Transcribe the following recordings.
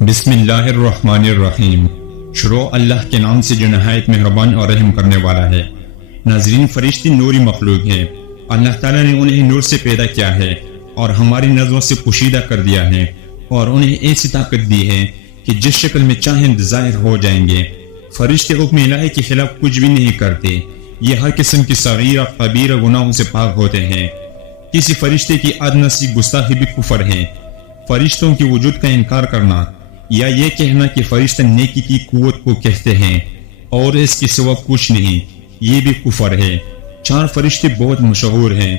بسم اللہ الرحمن الرحیم۔ شروع اللہ کے نام سے جو نہایت مہربان اور رحم کرنے والا ہے۔ ناظرین، فرشتے نوری مخلوق ہیں۔ اللہ تعالیٰ نے انہیں نور سے پیدا کیا ہے اور ہماری نظروں سے پوشیدہ کر دیا ہے، اور انہیں ایسی طاقت دی ہے کہ جس شکل میں چاہیں ظاہر ہو جائیں گے۔ فرشتے حکم الہی کے خلاف کچھ بھی نہیں کرتے۔ یہ ہر قسم کی صغیرہ کبیرہ گناہوں سے پاک ہوتے ہیں۔ کسی فرشتے کی ادنی سی گستاخی بھی کفر ہے۔ فرشتوں کے وجود کا انکار کرنا یا یہ کہنا کہ فرشتہ نیکی کی قوت کو کہتے ہیں اور اس کے سوا کچھ نہیں، یہ بھی کفر ہے۔ 4 فرشتے بہت مشہور ہیں: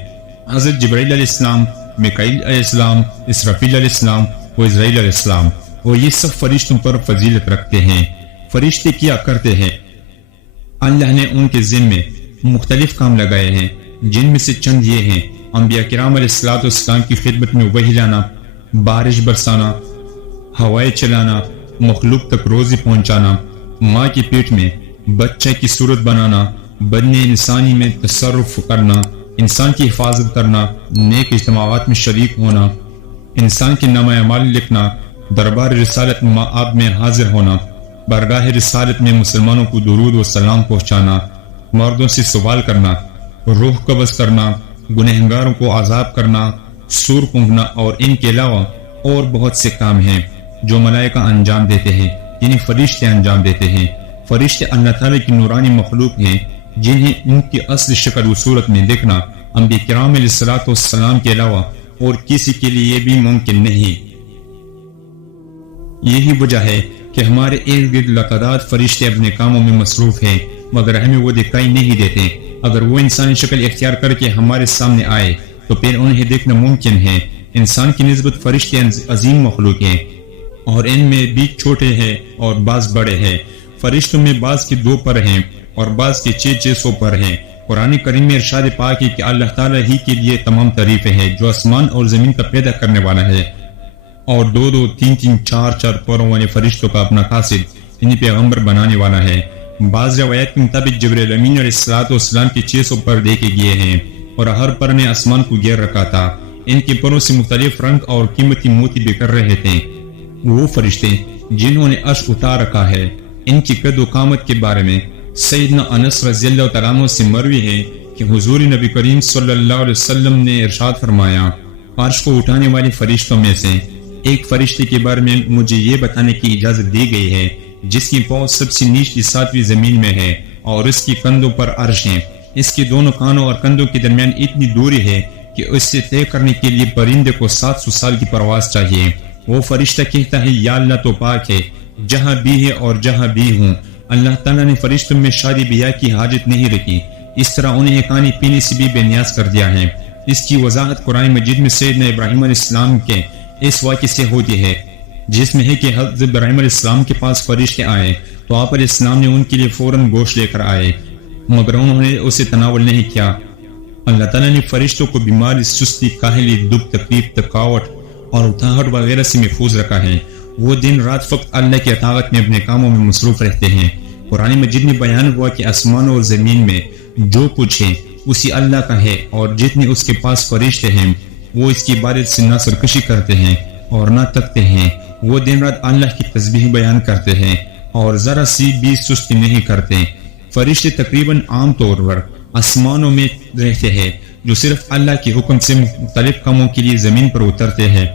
حضرت جبرائیل علیہ السلام، میکائیل علیہ السلام، اسرافیل علیہ السلام اور اسرائیل علیہ السلام، اور یہ سب فرشتوں پر فضیلت رکھتے ہیں۔ فرشتے کیا کرتے ہیں؟ اللہ نے ان کے ذمے مختلف کام لگائے ہیں، جن میں سے چند یہ ہیں: انبیاء کرام علیہ السلام کی خدمت میں وحی لانا، بارش برسانا، ہوائیں چلانا، مخلوق تک روزی پہنچانا، ماں کی پیٹ میں بچہ کی صورت بنانا، بدن انسانی میں تصرف کرنا، انسان کی حفاظت کرنا، نیک اجتماعات میں شریک ہونا، انسان کے نامہ اعمال لکھنا، دربار رسالت مآب میں حاضر ہونا، بارگاہ رسالت میں مسلمانوں کو درود و سلام پہنچانا، مردوں سے سوال کرنا، روح قبض کرنا، گنہگاروں کو عذاب کرنا، سور پونگنا، اور ان کے علاوہ اور بہت سے کام ہیں جو ملائکہ انجام دیتے ہیں، یعنی فرشتے انجام دیتے ہیں۔ فرشتے اللہ تعالیٰ کی نورانی مخلوق ہیں، جنہیں ان کی اصل شکل و صورت میں دیکھنا انبیاء کرام علیہ السلام کے علاوہ اور کسی کے لیے بھی ممکن نہیں۔ یہی وجہ ہے کہ ہمارے ارد گرد لاتعداد فرشتے اپنے کاموں میں مصروف ہیں، مگر ہمیں وہ دکھائی نہیں دیتے۔ اگر وہ انسانی شکل اختیار کر کے ہمارے سامنے آئے تو پھر انہیں دیکھنا ممکن ہے۔ انسان کی نسبت فرشتے عظیم مخلوق ہیں، اور ان میں بھی چھوٹے ہیں اور بعض بڑے ہیں۔ فرشتوں میں بعض کے 2 پر ہیں اور بعض کے 600 پر ہیں۔ قرآن کریم میں ارشاد پاک ہے کہ اللہ تعالیٰ ہی کے لیے تمام تعریفیں ہیں، جو آسمان اور زمین کا پیدا کرنے والا ہے، اور 2 3 4 پروں والے فرشتوں کا اپنا قاصد یعنی پیغمبر بنانے والا ہے۔ بعض روایات کے مطابق جبرائیل امین علیہ السلام کے 600 پر دیکھے گئے ہیں، اور ہر پر نے آسمان کو گھیر رکھا تھا۔ ان کے پروں سے مختلف رنگ اور قیمتی موتی بکھر رہے تھے۔ وہ فرشتے جنہوں نے عرش اتار رکھا ہے، ان کی قد و قامت کے بارے میں سیدنا انس رضی اللہ تعالیٰ عنہ سے مروی ہے کہ حضور نبی کریم صلی اللہ علیہ وسلم نے ارشاد فرمایا: عرش کو اٹھانے والے فرشتوں میں سے ایک فرشتے کے بارے میں مجھے یہ بتانے کی اجازت دی گئی ہے، جس کی پاؤں سب سے نیچلی 7ویں زمین میں ہے، اور اس کی کندھوں پر عرش ہے۔ اس کے دونوں کانوں اور کندھوں کے درمیان اتنی دوری ہے کہ اس سے طے کرنے کے لیے پرندے کو 700 سال کی پرواز چاہیے۔ وہ فرشتہ کہتا ہے: یا اللہ تو پاک ہے، جہاں بھی ہے اور جہاں بھی ہوں۔ اللہ تعالیٰ نے فرشتوں میں شادی بیاہ کی حاجت نہیں رکھی، اس طرح انہیں کھانے پینے سے بھی بے نیاز کر دیا ہے۔ اس کی وضاحت قرآن مجید میں سیدنا ابراہیم علیہ السلام کے اس واقعے سے ہوتی ہے، جس میں ہے کہ حضرت ابراہیم علیہ السلام کے پاس فرشتے آئے تو آپ علیہ السلام نے ان کے لیے فوراً گوشت لے کر آئے، مگر انہوں نے اسے تناول نہیں کیا۔ اللہ تعالیٰ نے فرشتوں کو بیماری، سستی، کاہلی، دکھ، تکلیف، تھکاوٹ اور اکھاہٹ وغیرہ سے محفوظ رکھا ہے۔ وہ دن رات فقط اللہ کی اطاعت میں اپنے کاموں میں مصروف رہتے ہیں۔ قرآن مجید میں بیان ہوا کہ آسمان اور زمین میں جو کچھ ہے اسی اللہ کا ہے، اور جتنے اس کے پاس فرشتے ہیں وہ اس کی عبادت سے نہ سرکشی کرتے ہیں اور نہ تکتے ہیں۔ وہ دن رات اللہ کی تسبیح بیان کرتے ہیں اور ذرا سی بھی سستی نہیں کرتے۔ فرشتے تقریباً عام طور پر آسمانوں میں رہتے ہیں، جو صرف اللہ کے حکم سے مختلف کاموں کے لیے زمین پر اترتے ہیں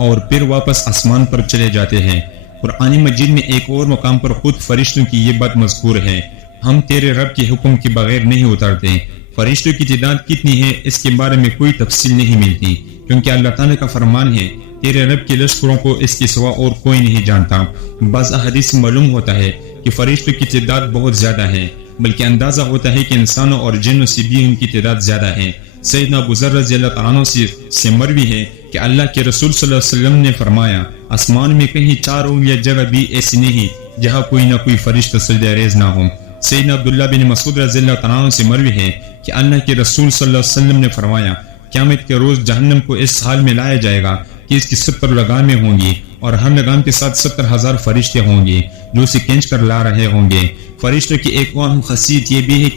اور پھر واپس آسمان پر چلے جاتے ہیں۔ قرآن مجید میں ایک اور مقام پر خود فرشتوں کی یہ بات مذکور ہے: ہم تیرے رب کے حکم کے بغیر نہیں اترتے۔ فرشتوں کی تعداد کتنی ہے اس کے بارے میں کوئی تفصیل نہیں ملتی، کیونکہ اللہ تعالیٰ کا فرمان ہے: تیرے رب کے لشکروں کو اس کے سوا اور کوئی نہیں جانتا۔ بعض احادیث میں معلوم ہوتا ہے کہ فرشتوں کی تعداد بہت زیادہ ہے، بلکہ اندازہ ہوتا ہے کہ انسانوں اور جنوں سے بھی ان کی تعداد زیادہ ہے۔ سیدنا ابو ذر رضی اللہ تعالیٰ عنہ سے مروی ہے کہ اللہ کے رسول صلی اللہ علیہ وسلم نے فرمایا: آسمان میں کہیں 4 انگلیاں جگہ بھی ایسی نہیں جہاں کوئی نہ کوئی فرشتہ سجدہ ریز نہ ہو۔ سیدنا عبداللہ بن مسعود رضی اللہ تعالیٰ عنہ سے مروی ہے کہ اللہ کے رسول صلی اللہ علیہ وسلم نے فرمایا: قیامت کے روز جہنم کو اس حال میں لایا جائے گا کہ اس کی 70 لگامیں ہوں گی، اور ہر لگام کے ساتھ 70,000 فرشتے ہوں گے جو اسے کھینچ کر لا رہے ہوں گے۔ فرشتوں کی ایک اہم خاصیت یہ بھی ہے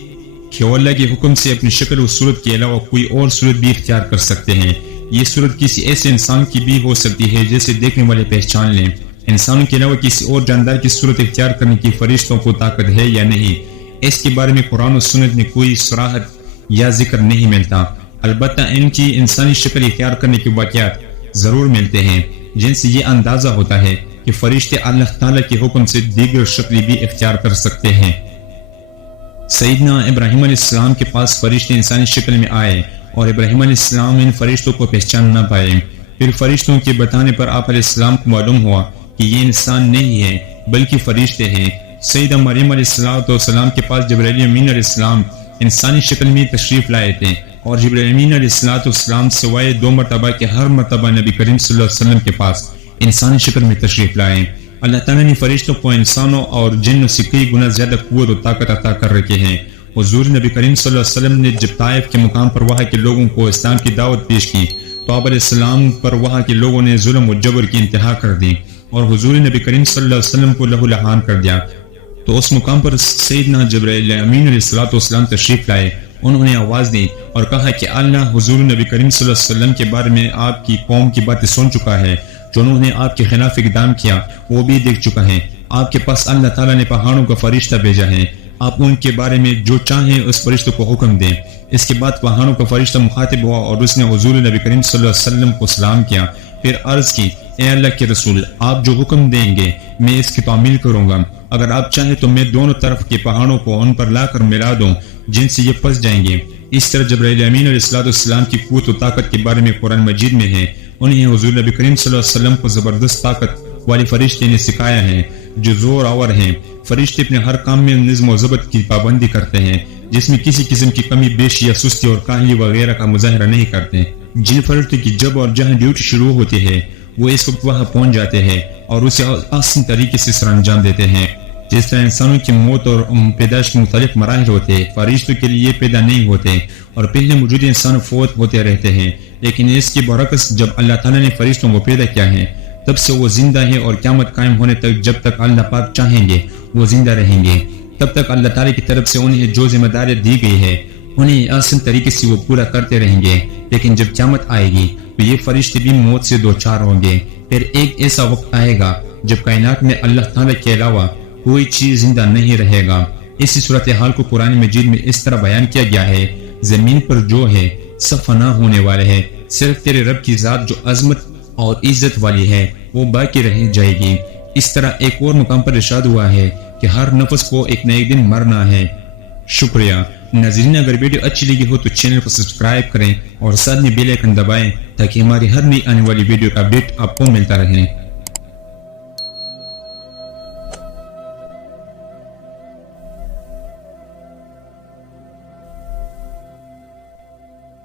کہ وہ اللہ کے حکم سے اپنی شکل و صورت کے علاوہ کوئی اور صورت بھی اختیار کر سکتے ہیں۔ یہ صورت کسی ایسے انسان کی بھی ہو سکتی ہے جسے دیکھنے والے پہچان لیں، انسانوں کے علاوہ کسی اور جاندار کی صورت اختیار کرنے کی فرشتوں کو طاقت ہے یا نہیں، اس کے بارے میں قرآن و سنت میں کوئی صراحت یا ذکر نہیں ملتا۔ البتہ ان کی انسانی شکل اختیار کرنے کے واقعات ضرور ملتے ہیں، جن سے یہ اندازہ ہوتا ہے کہ فرشتے اللہ تعالیٰ کے حکم سے دیگر شکل بھی اختیار کر سکتے ہیں۔ سیدنا ابراہیم علیہ السلام کے پاس فرشتے انسانی شکل میں آئے اور ابراہیم علیہ السلام ان فرشتوں کو پہچان نہ پائے۔ پھر فرشتوں کے بتانے پر آپ علیہ السلام کو معلوم ہوا کہ یہ انسان نہیں ہے بلکہ فرشتے ہیں۔ سیدہ مریم علیہ السلام کے پاس جبرائیل امین علیہ السلام انسانی شکل میں تشریف لائے تھے، اور جبرائیل امین علیہ السلام سوائے 2 مرتبہ کے ہر مرتبہ نبی کریم صلی اللہ علیہ وسلم کے پاس انسانی شکل میں تشریف لائے۔ اللہ تعالیٰ نے فرشتوں کو انسانوں اور جنوں سے کئی گنا زیادہ قوت و طاقت عطا کر رکھے ہیں۔ حضور نبی کریم صلی اللہ علیہ وسلم نے جب طائف کے مقام پر وہاں کے لوگوں کو اسلام کی دعوت پیش کی تو آپ علیہ السلام پر وہاں کے لوگوں نے ظلم و جبر کی انتہا کر دی اور حضور نبی کریم صلی اللہ علیہ وسلم کو لہو لہان کر دیا۔ تو اس مقام پر سیدنا جبرائیل امین علیہ السلام تشریف لائے۔ انہوں نے آواز دی اور کہا کہ اللہ حضور نبی کریم صلی اللہ علیہ وسلم کے بارے میں آپ کی قوم کی باتیں سن چکا ہے، جو انہوں نے آپ کے خلاف اقدام کیا وہ بھی دیکھ چکا ہے۔ آپ کے پاس اللہ تعالیٰ نے پہاڑوں کا فرشتہ بھیجا ہے، آپ ان کے بارے میں جو چاہیں اس فرشتے کو حکم دیں۔ اس کے بعد پہاڑوں کا فرشتہ مخاطب ہوا اور اس نے حضور نبی کریم صلی اللہ علیہ وسلم کو سلام کیا، پھر عرض کی، اے اللہ کے رسول، آپ جو حکم دیں گے میں اس کی تعمیل کروں گا۔ اگر آپ چاہیں تو میں دونوں طرف کے پہاڑوں کو ان پر لا کر ملا دوں جن سے یہ پھنس جائیں گے۔ اس طرح جبرائیل امین علیہ السلام کی قوت و طاقت کے بارے میں قرآن مجید میں ہے۔ انہیں حضور نبی کریم صلی اللہ علیہ وسلم کو زبردست طاقت والے فرشتے نے سکھایا ہے جو زور آور ہیں۔ فرشتے اپنے ہر کام میں نظم و ضبط کی پابندی کرتے ہیں، جس میں کسی قسم کی کمی بیشی یا سستی اور کاہلی وغیرہ کا مظاہرہ نہیں کرتے۔ جن فرشتوں کی جب اور جہاں ڈیوٹی شروع ہوتی ہے وہ اس وقت وہاں پہنچ جاتے ہیں اور اسے آسان طریقے سے سر انجام دیتے ہیں۔ جس طرح انسانوں کی موت اور پیدائش کے مختلف مراحل ہوتے ہیں، فرشتوں کے لیے پیدا نہیں ہوتے اور پہلے موجود انسان فوت ہوتے رہتے ہیں، لیکن اس کے برعکس جب اللہ تعالیٰ نے فرشتوں کو پیدا کیا ہے تب سے وہ زندہ ہے اور قیامت قائم ہونے تک جب تک اللہ پاک چاہیں گے وہ زندہ رہیں گے۔ تب تک اللہ تعالیٰ کی طرف سے انہیں جو ذمہ داریاں دی گئی ہے انہیں آسان طریقے سے وہ پورا کرتے رہیں گے، لیکن جب قیامت آئے گی تو یہ فرشتے بھی موت سے دوچار ہوں گے۔ پھر ایک ایسا وقت آئے گا جب کائنات میں اللہ تعالیٰ کے علاوہ کوئی چیز زندہ نہیں رہے گا۔ اسی صورتحال کو قرآن مجید میں اس طرح بیان کیا گیا ہے، زمین پر جو ہے سب فنا ہونے والے ہے، صرف تیرے رب کی ذات جو عظمت اور عزت والی ہے وہ باقی رہ جائے گی۔ اس طرح ایک اور مقام پر ارشاد ہوا ہے کہ ہر نفس کو ایک نہ ایک دن مرنا ہے۔ شکریہ ناظرین، اگر ویڈیو اچھی لگی ہو تو چینل کو سبسکرائب کریں اور ساتھ میں بیل آئیکن دبائیں تاکہ ہماری ہر نئی آنے والی ویڈیو کا اپڈیٹ آپ کو ملتا رہے۔